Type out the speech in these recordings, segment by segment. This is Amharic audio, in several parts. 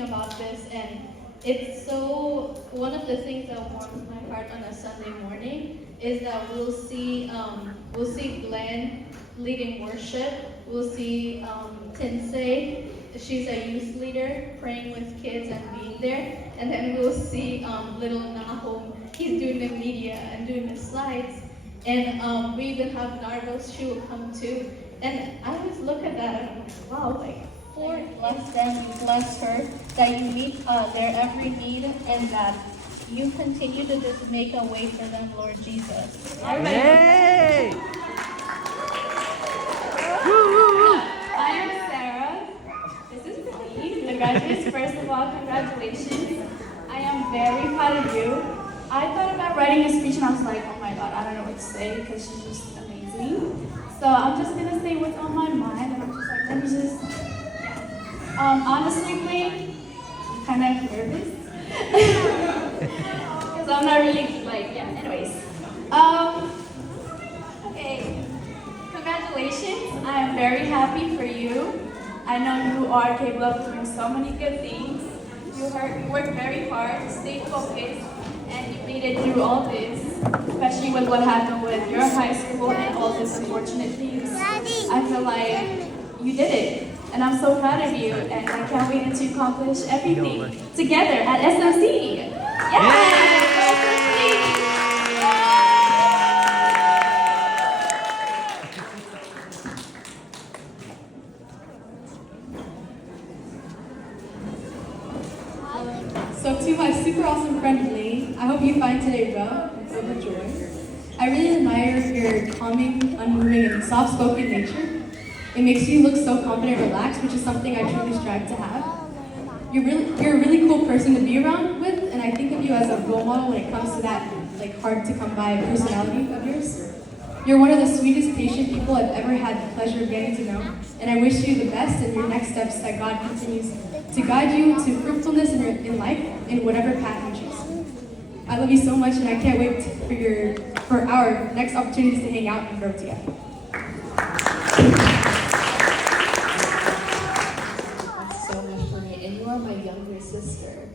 about this, and it's so, one of the things that warms my heart on a Sunday morning is that we'll see Glenn leading worship, we'll see Tensei she's a youth leader praying with kids and being there. And then we'll see little Nahum, he's doing the media and doing the slides. And we even have Nardos, she will come too. And I always look at that and I'm like, wow, like, Lord, bless them, you bless her, that you meet their every need, and that you continue to just make a way for them, Lord Jesus. Yay! I am Sarah. This is me, the graduates. First of all, congratulations. I am very proud of you. I thought about writing a speech and I was like, oh my god, I don't know what to say because she's just amazing. So I'm just gonna say what's on my mind, and I'm just like, let me just. Honestly, I'm kind of nervous because I'm not really like, yeah. Anyways, okay. Congratulations. I am very happy for you. I know you are capable of doing so many good things. You worked very hard, stayed focused, and you made it through all this, especially with what happened with your high school and all these unfortunate things. I feel like you did it, and I'm so proud of you, and I can't wait to accomplish everything together at SOC. Yes! So to my super awesome friend Lee, I hope you find today well and filled with joy. I really admire your calming, unmoving, and soft-spoken nature. It makes you look so confident and relaxed, which is something I truly strive to have. You're a really cool person to be around with, and I think of you as a role model when it comes to that hard to come by personality of yours. You're one of the sweetest, patient people I've ever had the pleasure of getting to know, and I wish you the best in your next steps, that God continues to guide you to fruitfulness in life in whatever path you choose. I love you so much, and I can't wait for our next opportunities to hang out and grow together. So much for me, and you are my younger sister,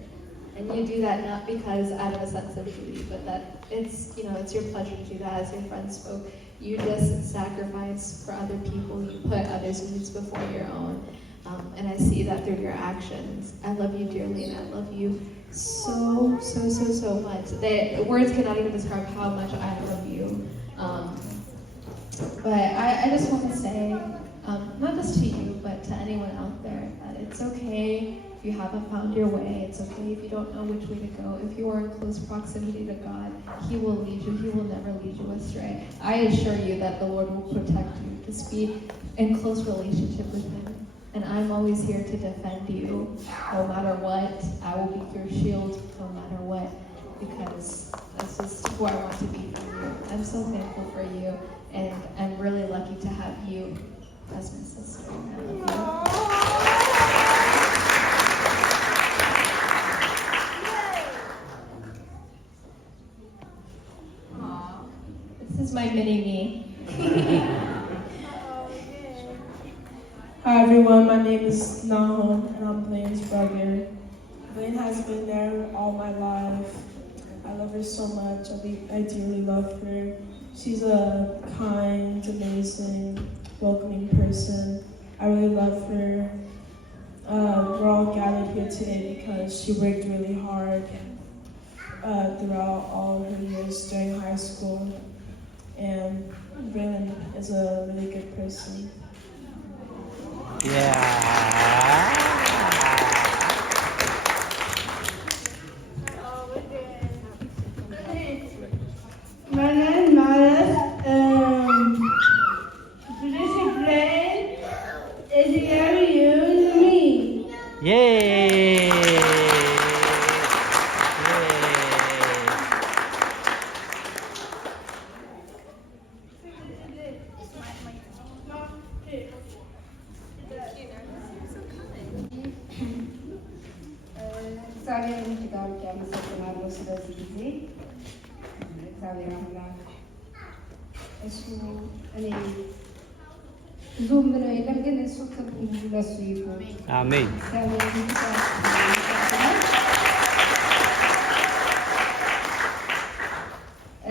and you do that not because out of a sense of duty, but that it's your pleasure to do that. As your friend spoke, you just sacrifice for other people. You put others' needs before your own, and I see that through your actions. I love you dearly, and I love you so much. Words cannot even describe how much I love you. But I just want to say, not just to you, but to anyone out there, that it's okay if you haven't found your way. It's okay if you don't know which way to go. If you are in close proximity to God, He will lead you. He will never lead you astray. I assure you that the Lord will protect you. Just be in close relationship with Him. And I'm always here to defend you, no matter what. I will be your shield, no matter what, because that's just who I want to be for you. I'm so thankful for you, and I'm really lucky to have you as my sister. I love you. Aww. This is my mini me. Hi everyone, my name is Nahum and I'm Blaine's brother. Blaine has been there all my life. I love her so much. I dearly love her. She's a kind, amazing, welcoming person. I really love her. We're all gathered here today because she worked really hard throughout all her years during high school. And Braylon is a really good person. Yeah. My name is Miles. This play is very you and me. Yay! እግዚአብሔርን እጅግ አድርጌ አመሰግናለሁ ስለዚህ ጊዜ። እግዚአብሔር አምላክ እሱ እኔ ብዙ ምለው የለም ግን እሱ ክብር ለእሱ ይሁን። አሜን። እግዚአብሔር እጅግ አመሰግናለሁ።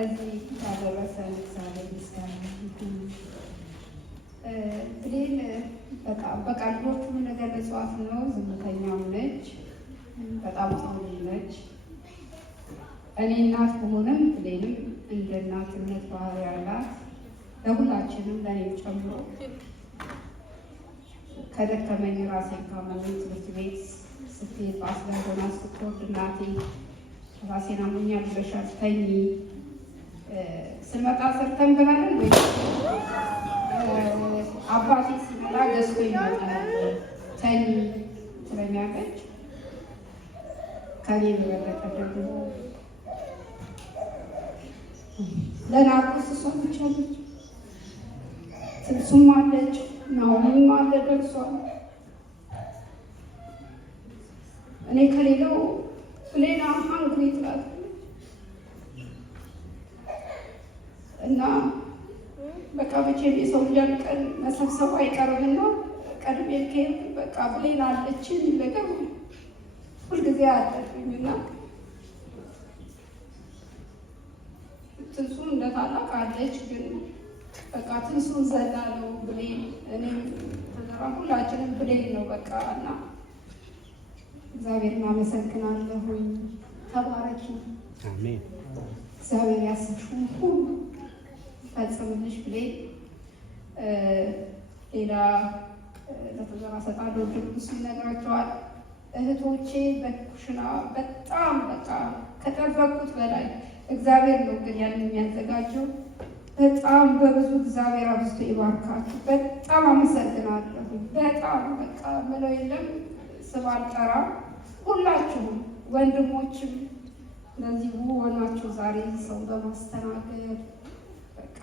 እዚህ ያደረሰን እግዚአብሔር ምስጋና ይሁን። ብሌን በጣም በቃ ልጆቹም እንደገለጿት ነው። ዝምተኛም ነች፣ በጣም ጥሩ ነች። እኔ እናት ብሆንም ብሌንም እንደ እናትነት ባህሪ ያላት ለሁላችንም ለእኔም ጨምሮ ከደከመኝ ራሴን ካመመኝ ትምህርት ቤት ስትሄድ በአስለንዶና ስትወርድ እናቴ ራሴን አሞኛል ብለሻል ተኝ ስንመጣ ሰርተን ብላለን ወይ አባቴ ሲመጣ ገዝቶ ይመጣል ተኝ ትለኛለች። ከኔ በበለጠ ደግሞ ለናቁስ እሷ ብቻ ነች። ትንሱም አለች፣ ናሆምም አለ ደርሷል። እኔ ከሌለው ብሌና ሃንግሪ ትላለች እና በቃ መቼም የሰው ልጅ ቀን መሰብሰቡ አይቀርምና ቀድሜ ከሄድኩ በቃ ብሌና አለች ነገር ሁልጊዜ አለብኝና ትንሱ እንደ ታላቅ አለች፣ ግን በቃ ትንሱን ዘላለው ብሌን እኔም ተዘራ ሁላችንም ብሌን ነው በቃ እና እግዚአብሔርን አመሰግናለሁኝ። ተባረኪ። አሜን። እግዚአብሔር ያሰብሽውን ሁሉ ፈጽምልሽ ብሌን። ሌላ ለተዘራ ሰጣለሁ ድምፅ ይነግራቸዋል። እህቶቼ በኩሽና በጣም በቃ ከጠበቁት በላይ እግዚአብሔር ነው ግን ያን የሚያዘጋጀው። በጣም በብዙ እግዚአብሔር አብዝቶ ይባርካችሁ። በጣም አመሰግናለሁ። በጣም በቃ ምለው የለም ስም አልጠራም። ሁላችሁም ወንድሞችም እነዚህ ሆናችሁ ዛሬ ሰው በማስተናገድ በቃ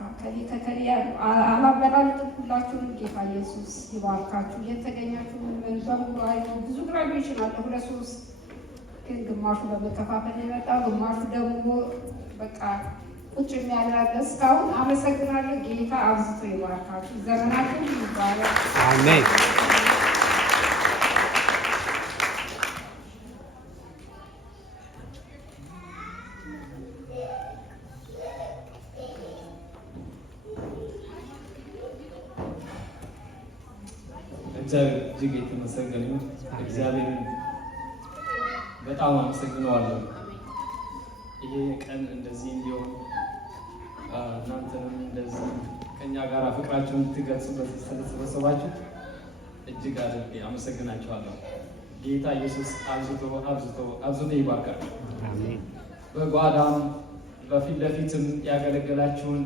ከከሌ አላበላልጥም። ሁላችሁንም ጌታ ኢየሱስ ይባርካችሁ። የተገኛችሁ በሙሉ አይ ብዙ ግራጁዌሽን አለ 2-3 ግን ግማሹ በመከፋፈል የመጣ ግማሹ ደግሞ በቃ ቁጭ የሚያደርግ እስካሁን አመሰግናለሁ። ጌታ አብዝቶ ይባርካችሁ። ዘመናችሁ ይባረክ። አሜን። እግዚአብሔር እጅግ የተመሰገነ ይሁን። እግዚአብሔርን በጣም አመሰግነዋለሁ። ይሄ ቀን እንደዚህ እንዲሆን እናንተንም እንደዚህ ከኛ ጋር ፍቅራችሁን ትገልጹበት ስለተሰበሰባችሁ እጅግ አድርጌ አመሰግናችኋለሁ። ጌታ ኢየሱስ አብዝቶ አብዝቶ አብዝቶ ይባርካል። አሜን። በጓዳም በፊት ለፊትም ያገለገላችሁን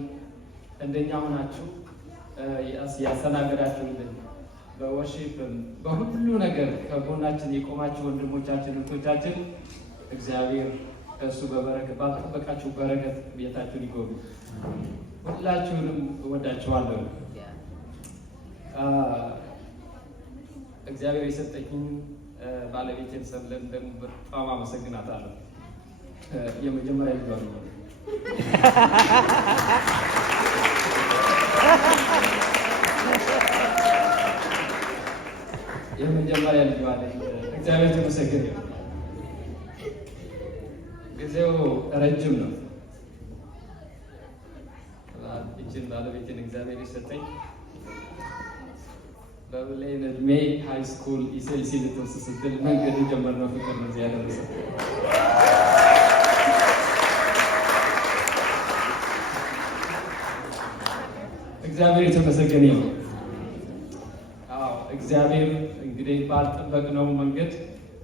እንደኛ ሆናችሁ ያስተናገዳችሁልን በወርሺፕም በሁሉ ነገር ከጎናችን የቆማችሁ ወንድሞቻችን እህቶቻችን እግዚአብሔር ከእሱ በበረከት ባልጠበቃችሁ በረከት ቤታችሁን ይጎብኝ። ሁላችሁንም እወዳችኋለሁ። እግዚአብሔር የሰጠኝን ባለቤቴን ሰብለን ደግሞ በጣም አመሰግናታለሁ። የመጀመሪያ ልጇ ነው። የመጀመሪያ ልጇ አለኝ። እግዚአብሔር የተመሰገነ ይሁን። ጊዜው ረጅም ነው። እችን ባለቤትን እግዚአብሔር የሰጠኝ በብሌን እድሜ ሃይ ስኩል ኢሴልሲ ልትወስድ ስትል መንገድ የጀመርነው ፍቅር ነው እዚህ ያደረሰ። እግዚአብሔር የተመሰገነ ይሁን። እግዚአብሔር እንግዲህ ባልጠበቅነው መንገድ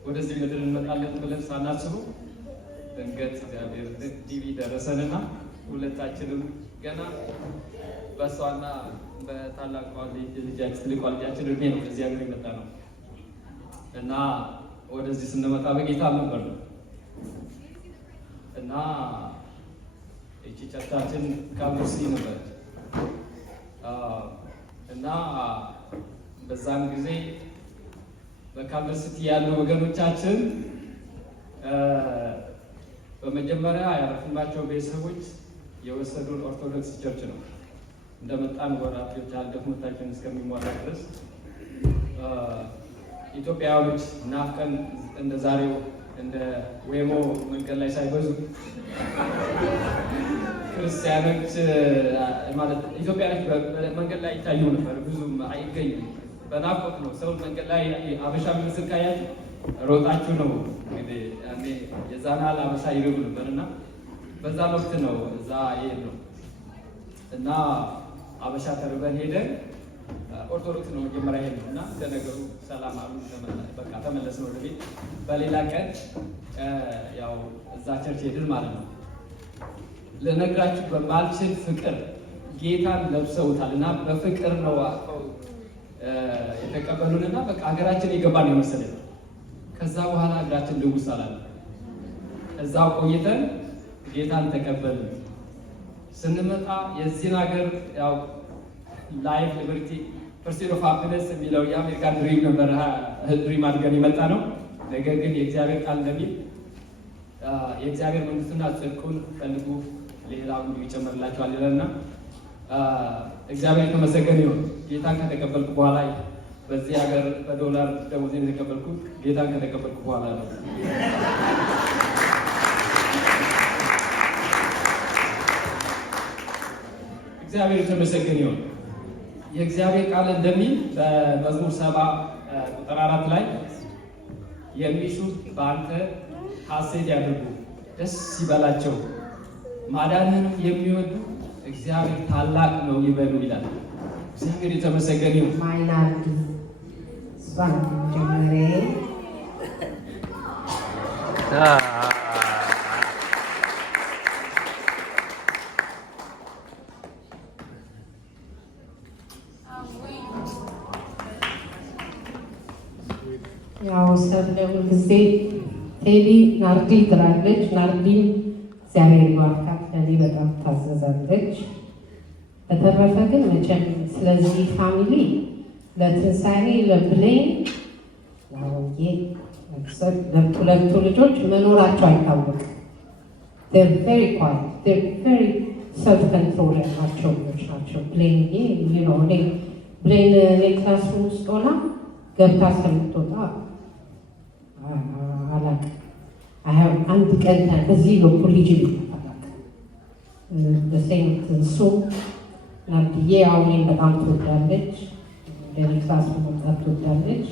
ወደዚህ ምድር እንመጣለን ብለን ሳናስቡ ድንገት እግዚአብሔር ዲቪ ደረሰንና ሁለታችንም ገና በእሷና በታላቋ ትልቋ ልጃችን እድሜ ነው ከዚህ ሀገር የመጣ ነው እና ወደዚህ ስንመጣ በጌታ ነበር ነው እና እቺ ቸርቻችን ካምፕስ ነበር እና በዛም ጊዜ በካምፕስ ያሉ ወገኖቻችን በመጀመሪያ ያረፉባቸው ቤተሰቦች የወሰዱን ኦርቶዶክስ ቸርች ነው። እንደመጣን ወራቶች አልደክሞታችን እስከሚሟላ ድረስ ኢትዮጵያውያኖች ናፍቀን እንደ ዛሬው እንደ ዌሞ መንገድ ላይ ሳይበዙ ክርስቲያኖች ማለት ኢትዮጵያኖች መንገድ ላይ ይታዩ ነበር፣ ብዙም አይገኙም በናፍቆት ነው። ሰው መንገድ ላይ አበሻ ምስል ካያችሁ ሮጣችሁ ነው እንግዲህ ያኔ የዛናል አበሻ ይርቡ ነበርና በዛ ወቅት ነው እዛ ይሄድ ነው እና አበሻ ተርበን ሄደን ኦርቶዶክስ ነው መጀመሪያ ሄድ ነው እና እንደነገሩ ሰላም አሉ በቃ ተመለስን ወደ ቤት። በሌላ ቀን ያው እዛ ቸርች ሄድን ማለት ነው። ልነግራችሁ በማልችል ፍቅር ጌታን ለብሰውታል እና በፍቅር ነው የተቀበሉንና በቃ ሀገራችን የገባን የመሰለኝ። ከዛ በኋላ እግራችን ልውስ አላለ። እዛው ቆይተን ጌታን ተቀበልን። ስንመጣ የዚህን ሀገር ያው ላይፍ ሊበርቲ ፐርሱት ኦፍ ሃፒነስ የሚለው የአሜሪካ ድሪም ነበር ድሪም አድርገን የመጣ ነው። ነገር ግን የእግዚአብሔር ቃል እንደሚል የእግዚአብሔር መንግስትና ጽድቁን ፈልጉ ሌላ ሁሉ ይጨመርላችኋል ይለና እግዚአብሔር የተመሰገነ ይሁን። ጌታን ከተቀበልኩ በኋላ በዚህ ሀገር በዶላር ደሞዜን የተቀበልኩት ጌታን ከተቀበልኩ በኋላ ነው። እግዚአብሔር የተመሰገነ ይሁን። የእግዚአብሔር ቃል እንደሚል በመዝሙር 70 ቁጥር 4 ላይ የሚሹት በአንተ ሐሴት ያድርጉ፣ ደስ ይበላቸው፣ ማዳንህንም የሚወዱ እግዚአብሔር ታላቅ ነው ይበሉ ይላል። እግዚአብሔር የተመሰገነ ይሁን። ማይናርዲ ስዋን ጀመሬ ያው ሰብለው ጊዜ ቴዲ ናርዲ ትላለች። ናርዲም እግዚአብሔር ይባርካት፣ ለኔ በጣም ታዘዛለች። በተረፈ ግን መቼም ስለዚህ ፋሚሊ ለትንሳኤ ለብሌን ለአሮጌ ለሁለቱ ልጆች መኖራቸው አይታወቅም። ቬሪ ኳይት ቬሪ ሰልፍ ኮንትሮል ያላቸው ልጆች ናቸው። ብሌን ብሌን እኔ ክላስሩም ውስጥ ሆና ገብታ ስለምትወጣ አላውቅም። አንድ ቀን በዚህ በኩል ልጅ አላውቅም። እሱ ናርድዬ አሁን በጣም ትወዳለች፣ ክላስ መውጣት ትወዳለች።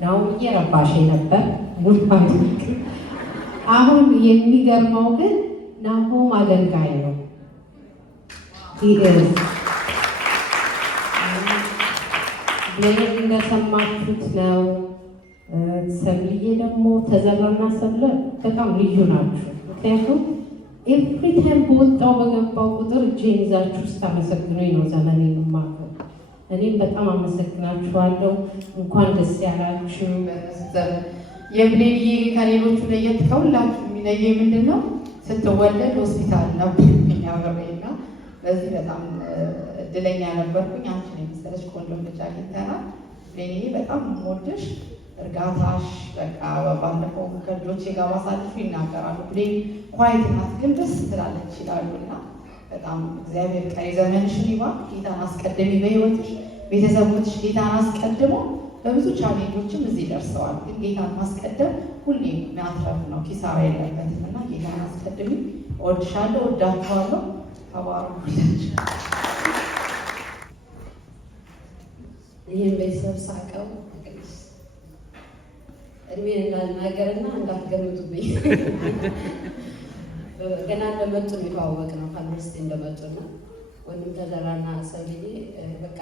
ናሁን እየረባሽ ነበር። አሁን የሚገርመው ግን ናሆም አገልጋይ ነው። እንደሰማችሁት ነው። ሰብልዬ ደግሞ ተዘራና ሰብለ በጣም ልዩ ናችሁ። ምክንያቱም ኤቭሪ ታይም በወጣው በገባው ቁጥር እጄን ይዛችሁ ስታመሰግኑኝ ነው ዘመኔ የማውቀው። እኔም በጣም አመሰግናችኋለሁ። እንኳን ደስ ያላችሁ። የብሌንዬ ከሌሎቹ ለየት ከሁላችሁ የሚለየ ምንድን ነው? ስትወለድ ሆስፒታል ነበርኩኝ አብሬና በዚህ በጣም እድለኛ ነበርኩኝ። አንቺን የመሰለች ቆንጆ ልጅ አግኝተናል። ብሌንዬ በጣም የምወድሽ እርጋታሽ በቃ ባለፈው ከልጆቼ ጋር ባሳልፉ ይናገራሉ። ብሌን ኳይት ናት ግን ደስ ትላለች ይላሉ እና በጣም እግዚአብሔር ቀሪ ዘመንሽን ይባርክ። ጌታን አስቀድሚ በህይወትሽ፣ ቤተሰቦችሽ ጌታን አስቀድሞ በብዙ ቻሌንጆችም እዚህ ደርሰዋል። ግን ጌታን ማስቀደም ሁሌ የሚያትረፍ ነው፣ ኪሳራ የለበትም እና ጌታን አስቀድሚ። እወድሻለሁ፣ እወዳችኋለሁ። ተባረኩላችሁ። ይህን ቤተሰብ ሳቀው እድሜን እንዳልናገርና እንዳትገምቱብኝ። ገና እንደመጡ ነው የተዋወቅነው፣ ከዩኒቨርሲቲ እንደመጡና ወንድም ተዘራና ሰብልዬ በቃ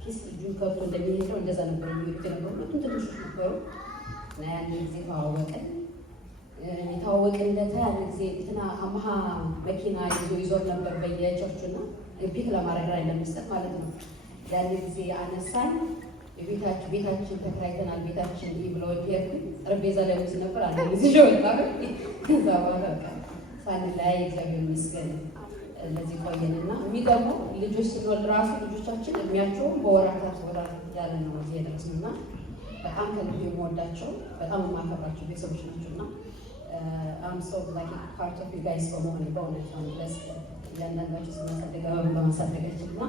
ኪስ እጁን ከብቶ እንደሚሄደው እንደዛ ነበር የሚሄዱት የነበሩ። ሁለቱም ትንሾች ነበሩ እና ያን ጊዜ ተዋወቅን። የተዋወቅንለት ያን ጊዜ እንትና አምሃ መኪና ይዞር ነበር በየቸርቹና ፒክ ለማድረግ ላይ ለመስጠት ማለት ነው። ያን ጊዜ አነሳን። ቤታችን ተከራይተናል፣ ቤታችን ብለው ሄድኩኝ። ጠረጴዛ ላይ ውስጥ ነበር አንድ ጊዜ ወጣ። ከዛ በኋላ ሳንለያይ እግዚአብሔር ይመስገን ለዚህ ቆየንና የሚገርመው ልጆች ስንወልድ ራሱ ልጆቻችን እድሜያቸውን በወራታት ያለ ነው እዚህ የደረስንና በጣም ከልዩ የምወዳቸው በጣም የማከብራቸው ቤተሰቦች ናቸውና አም ሶ ላይክ ፓርት ኦፍ ዩ ጋይስ በመሆኔ በእውነት ነው ድረስ እያንዳንዳቸው ስናሳደገ በማሳደጋችንና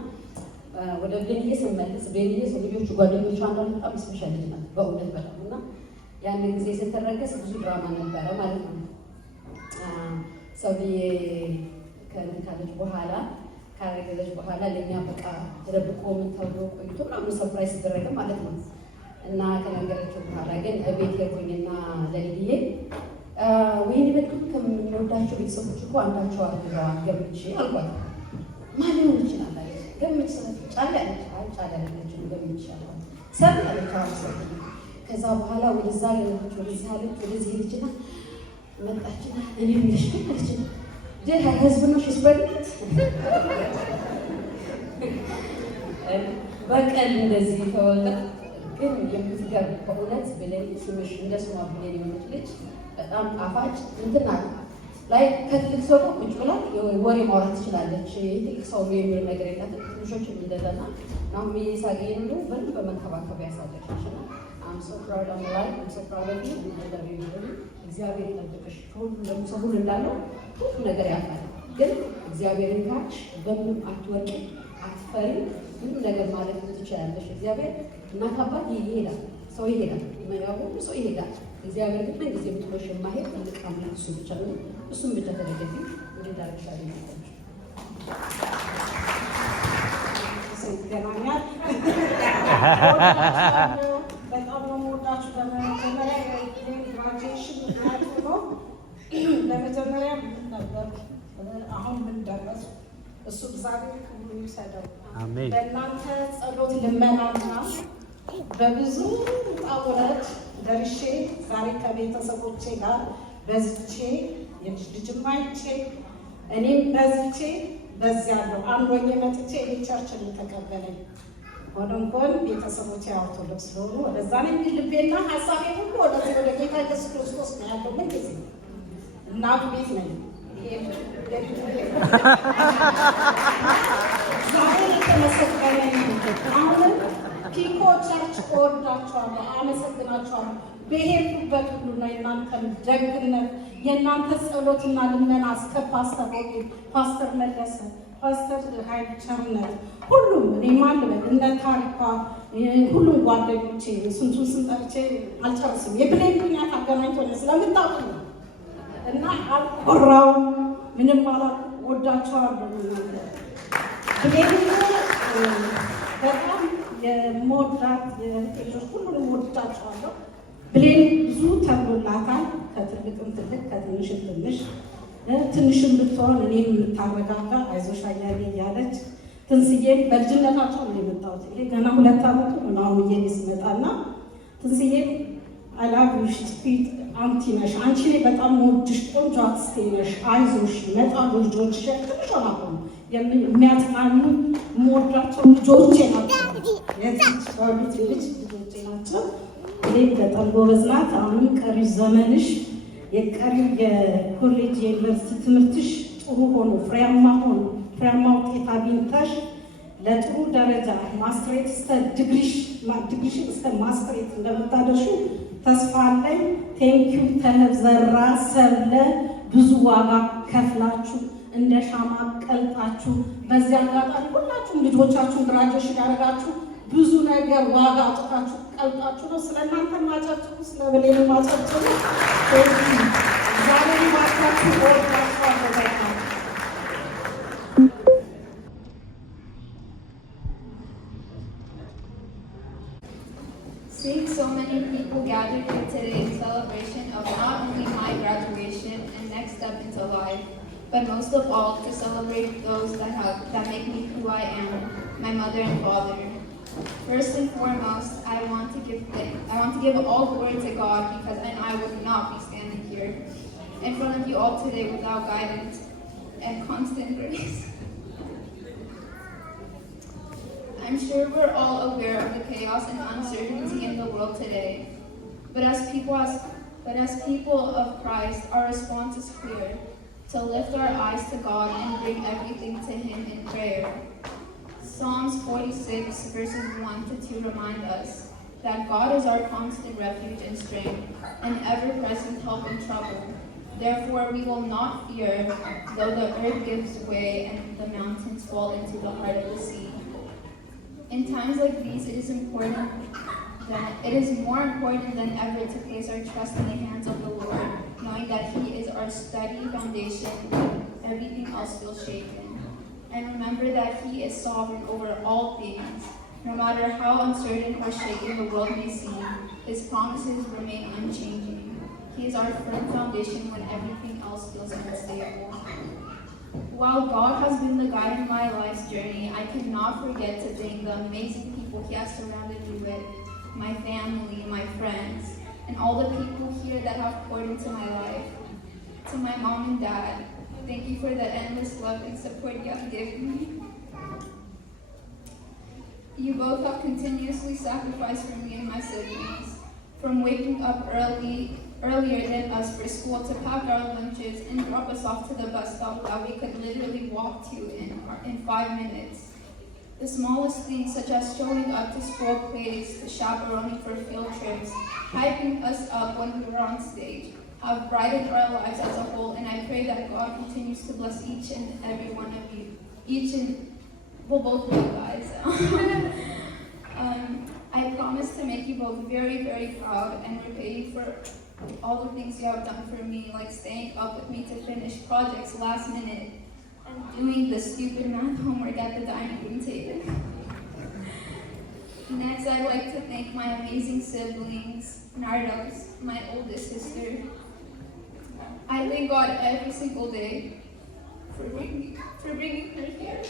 ወደ ብሌንዬ ስመልስ ብሌንዬ ልጆቹ ጓደኞቹ አንዷን በጣም ስፔሻል ልጅ ናት በእውነት በጣም እና ያን ጊዜ ስትረገስ ብዙ ድራማ ነበረ ማለት ነው። ሰውዬ ካለች በኋላ ካረገዘች በኋላ ለእኛ በቃ ተደብቆ ምን ተብሎ ቆይቶ ምናምን ሰርፕራይዝ ተደረገ ማለት ነው። እና ከነገረችው በኋላ ግን እቤት ሄድኩኝና ለልዬ ወይኔ በጣም ከምንወዳቸው ቤተሰቦች እኮ አንዳቸው አርግዘዋል ገምቼ አልኳት። ማን ሊሆን ይችላል አለች። ገምቼ ጫላ ያለች ጫላ ያለችው ገምቼ አልኳት። ሰብ ያለች አሰብ። ከዛ በኋላ ወደዛ ያለች ወደዚህ ሄደችና መጣችና እኔ ምንሽ ግን አለችና did her husband know she's pregnant? በቀን እንደዚህ ተወልዳ ግን የምትገርም በእውነት ብለን ስምሽ እንደስሟ ብለን የሆነች ልጅ በጣም ጣፋጭ እንትን ናት። ላይ ከትልቅ ሰው ጋር ቁጭ ብላ ወሬ ማውራት ትችላለች። ትልቅ ሰው የሚል ነገር የላትም። ትንሾችም እንደዛና ናሁም ሳገኝ ነው በደንብ በመንከባከብ ያሳደገች ነው። I'm so proud of my life. I'm so proud of you. እግዚአብሔር ይጠብቅሽ። ሁሉ ለምሰው ሁሉ እንዳለው ሁሉ ነገር ያልፋል። ግን እግዚአብሔርን ካች በምንም አትወርቂ፣ አትፈሪ። ሁሉ ነገር ማለት ትችላለሽ። እግዚአብሔር እናት አባት ይሄዳል፣ ሰው ይሄዳል፣ ሁሉ ሰው ይሄዳል። እግዚአብሔር ግን ምን ጊዜ ብትሎሽ የማሄድ ትልቅ አምላክ እሱ ብቻ ነው። እሱም ብቻ ተደገፊ። እንዲዳርሻል ይመጣል ይገናኛል። በጣም ነው የምወዳችሁ። በመጀመሪያ ግራጁዌሽን ምክንያቱ ነው። በመጀመሪያ ምን ነበር አሁን ምን ደረሱ? እሱ እግዚአብሔር ክብሩ ይውሰደው። በእናንተ ጸሎት ልመናና በብዙ ውጣ ውረድ ደርሼ ዛሬ ከቤተሰቦቼ ጋር በዝቼ የልጅ ልጅም አይቼ እኔም በዝቼ በዚያ ያለው አንድ ወኜ መጥቼ ቸርች ተቀበለኝ። ሆኖም ግን ቤተሰቦቼ ኦርቶዶክስ ስለሆኑ ወደዛ ነው ልቤና ሀሳቤ ሁሉ ወደዚህ ወደ ጌታ ኢየሱስ ክርስቶስ ነው ያለው። ምን ጊዜ እናቱ ቤት ነኝ። ዛሬ የተመሰገነ አሁንም ፒኮ ቸርች እወዳቸዋለሁ፣ አመሰግናቸዋለሁ። በሄድኩበት ሁሉ ነው የእናንተን ደግነት የእናንተ ጸሎትና ልመና እስከ ፓስተር መለሰ ፓስተር ኃይል ቸርነት ሁሉም እኔ ማልበል እነ ታሪኳ ሁሉም ጓደኞቼ ስንቱን ስንጠርቼ አልጨርስም። የብሌን ምክንያት አገናኝቶኝ ስለምታውቁ ነው እና አልኮራውም ምንም አላልኩም። ወዳቸዋለሁ። ብሌን በጣም የምወዳት የልጆች ሁሉንም ወዳቸዋለሁ። ብሌን ብዙ ተብሎላታል። ከትልቅም ትልቅ ከትንሽም ትንሽም ብትሆን እኔን የምታረጋጋ አይዞሽ አያሌ እያለች ትንስዬም በልጅነታቸው ነው የመጣሁት። ይሄ ገና 2 ዓመቱ ምናምን እየኔ ስመጣና ትንስዬም አላቪሽ ፊት አንቲ ነሽ አንቺ በጣም ወድሽ ቆንጆ አክስቴ ነሽ፣ አይዞሽ ይመጣሉ ልጆችሽ። ትንሽ ሆናሉ የሚያጽናኑ የምወዳቸው ልጆቼ ናቸው። የዚች ባሉት ልጆቼ ናቸው። ይህ በጣም ጎበዝ ናት። አሁንም ቀሪ ዘመንሽ የቀሪው የኮሌጅ የዩኒቨርሲቲ ትምህርትሽ ጥሩ ሆኖ ፍሬያማ ውጤት አግኝተሽ ለጥሩ ደረጃ ማስትሬት እስከ ዲግሪሽን እስከ ማስትሬት እንደምታደርሹ ተስፋ አለኝ። ቴንኪው ተዘራ ሰብለ፣ ብዙ ዋጋ ከፍላችሁ እንደ ሻማ ቀልጣችሁ በዚህ አጋጣሚ ሁላችሁም ልጆቻችሁን ግራጁዌሽን ያደረጋችሁ ብዙ ነገር ዋጋ አውጥታችሁ ቀልጣችሁ ነው። ስለ እናንተ ማጨብጭቡ፣ ስለ ብሌን ማጨብጭቡ። ዛሬ ማጫችሁ ወዳችሁ አደረጋችሁ። Seeing so many people gathered here today in celebration of not only my graduation and next step into life, but most of all to celebrate those that make me who I am, my mother and father. First and foremost, I want to give all glory to God, because I would not be standing here in front of you all today without guidance and constant grace. I'm sure we're all aware of the chaos and uncertainty in the world today, but as people of Christ, our response is clear: to lift our eyes to God and bring everything to Him in prayer. Psalms 46 verses 1-2 remind us that God is our constant refuge and strength, an ever-present help in trouble. Therefore we will not fear, though the earth gives way and the mountains fall into the heart of the sea. In times like these, it is more important than ever to place our trust in the hands of the Lord, knowing that He is our steady foundation. Everything else feels shaken. and remember that He is sovereign over all things. No matter how uncertain or shaky the world may seem, His promises remain unchanging. He is our firm foundation when everything else feels unstable. While God has been the guide in my life's journey, I cannot forget to thank the amazing people He has surrounded me with, my family, my friends, and all the people here that have poured into my life. To my mom and dad, thank you for the endless love and support you have given me. You both have continuously sacrificed for me and my siblings, from waking up earlier than us for school to pack our lunches and drop us off to the bus stop that we could literally walk to in 5 minutes. The smallest things, such as showing up to school plays, to chaperoning for field trips, hyping us up when we were on stage, have brightened our lives as a whole, and I pray that God continues to bless each and every one of you, both of you guys. I promise to make you both very, very proud and repay you for all the things you have done for me, like staying up with me to finish projects last minute and doing the stupid math homework at the dining room table. Next, I'd like to thank my amazing siblings, Nardos, my oldest sister. I thank God every single day for bringing her here.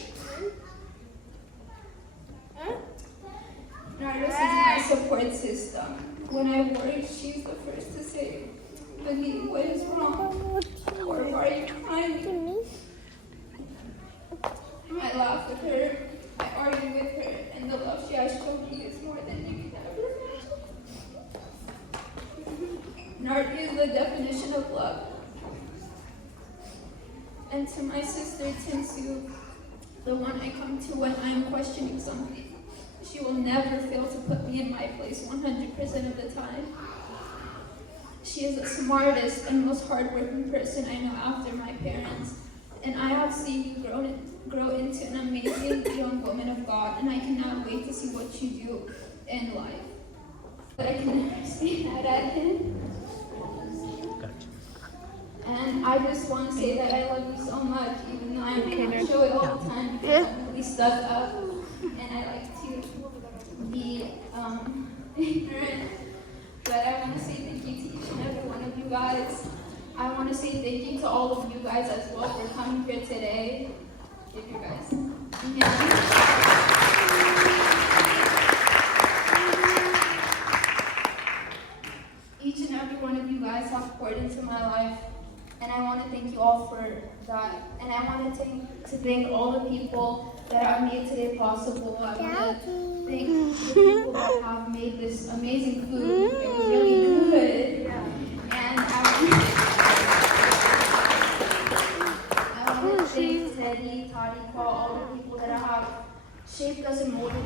Nardos is my support system. When I worry, she's the first to say, "Believe what is wrong? Or why are you crying?" I laugh with her, I argue with her, and the love she has shown me is more than you can ever imagine. Nardi is the definition of love. And to my sister Tinsu, the one I come to when I am questioning something, she will never fail to put me in my place 100% of the time. She is the smartest and most hardworking person I know after my parents. And I have seen you grow into an amazing young woman of God, and I cannot wait to see what you do in life. But I can never say that at him. And I just want to say that I love you so much, even though I may not show it all the time because I'm really stuck up, and I like to be ignorant. But I want to say thank you to each and every one of you guys. I want to say thank you to all of you guys as well for coming here today. Give you guys. Each and every one of you guys have poured into my life, and I want to thank you all for that. And I want to thank all the people that have made today possible. I want to thank the people that have made this amazing food. It was really good. And I want to thank Teddy, Toddy, Paul, all the people that have shaped us and molded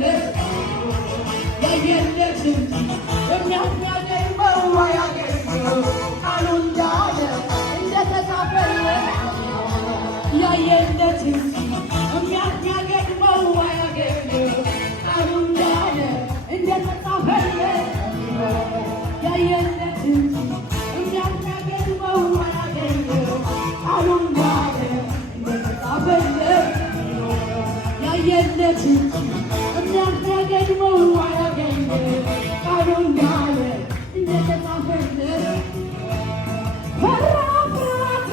ያየለት ያየለት የሚያስያገርመው ያገርመው ቃሉ እንዳለ እንደተጻፈለት ያየለት የሚያስያገርመው ያገርመው ቃሉ እንዳለ እንደተጻፈለት ያየለት የሚያስያገርመው ያገርመው ቃሉ እንዳለ እንደተጻፈለት ያየለት የሚያስያገርመው ያገርመው ቃሉ እንዳለ እንደተጻፈለት ፈራ ፍርሃቴ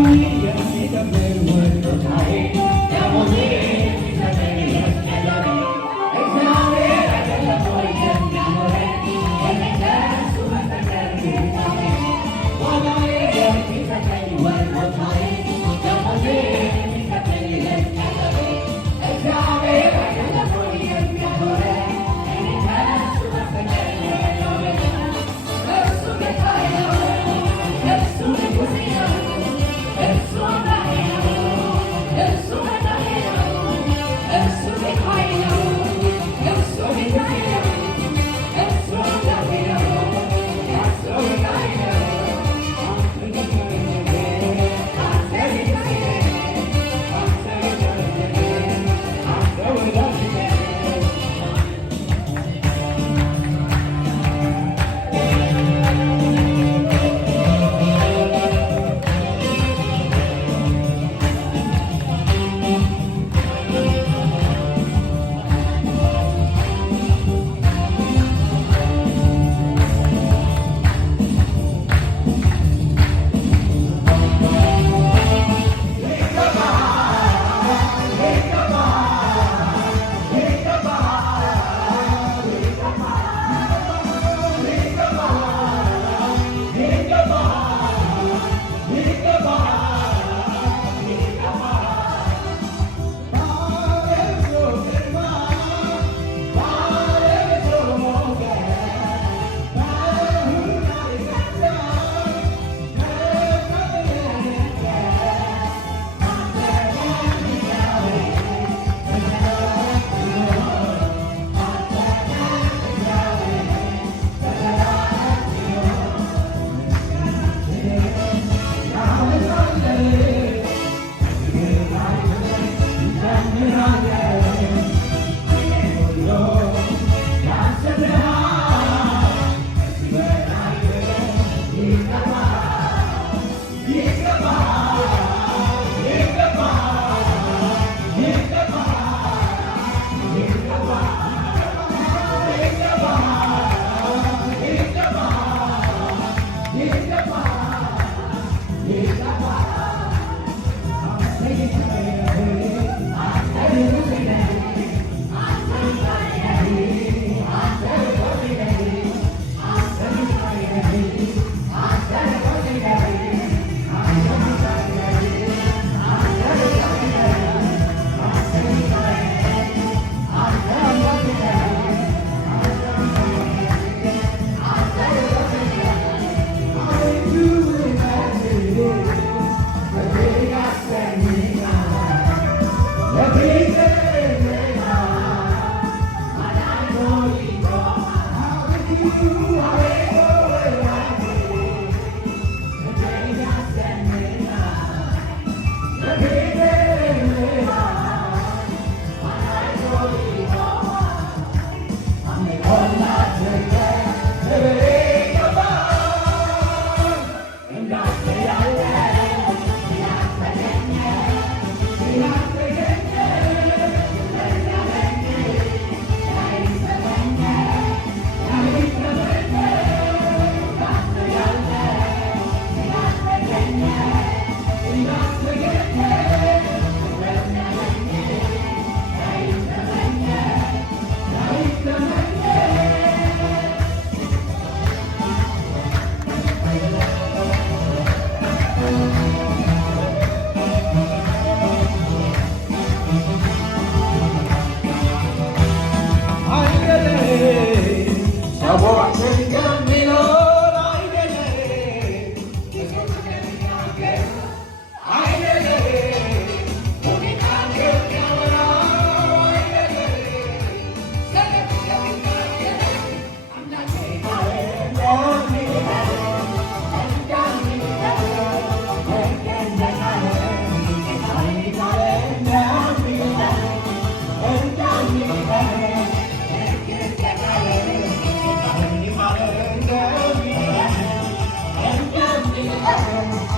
Thank you.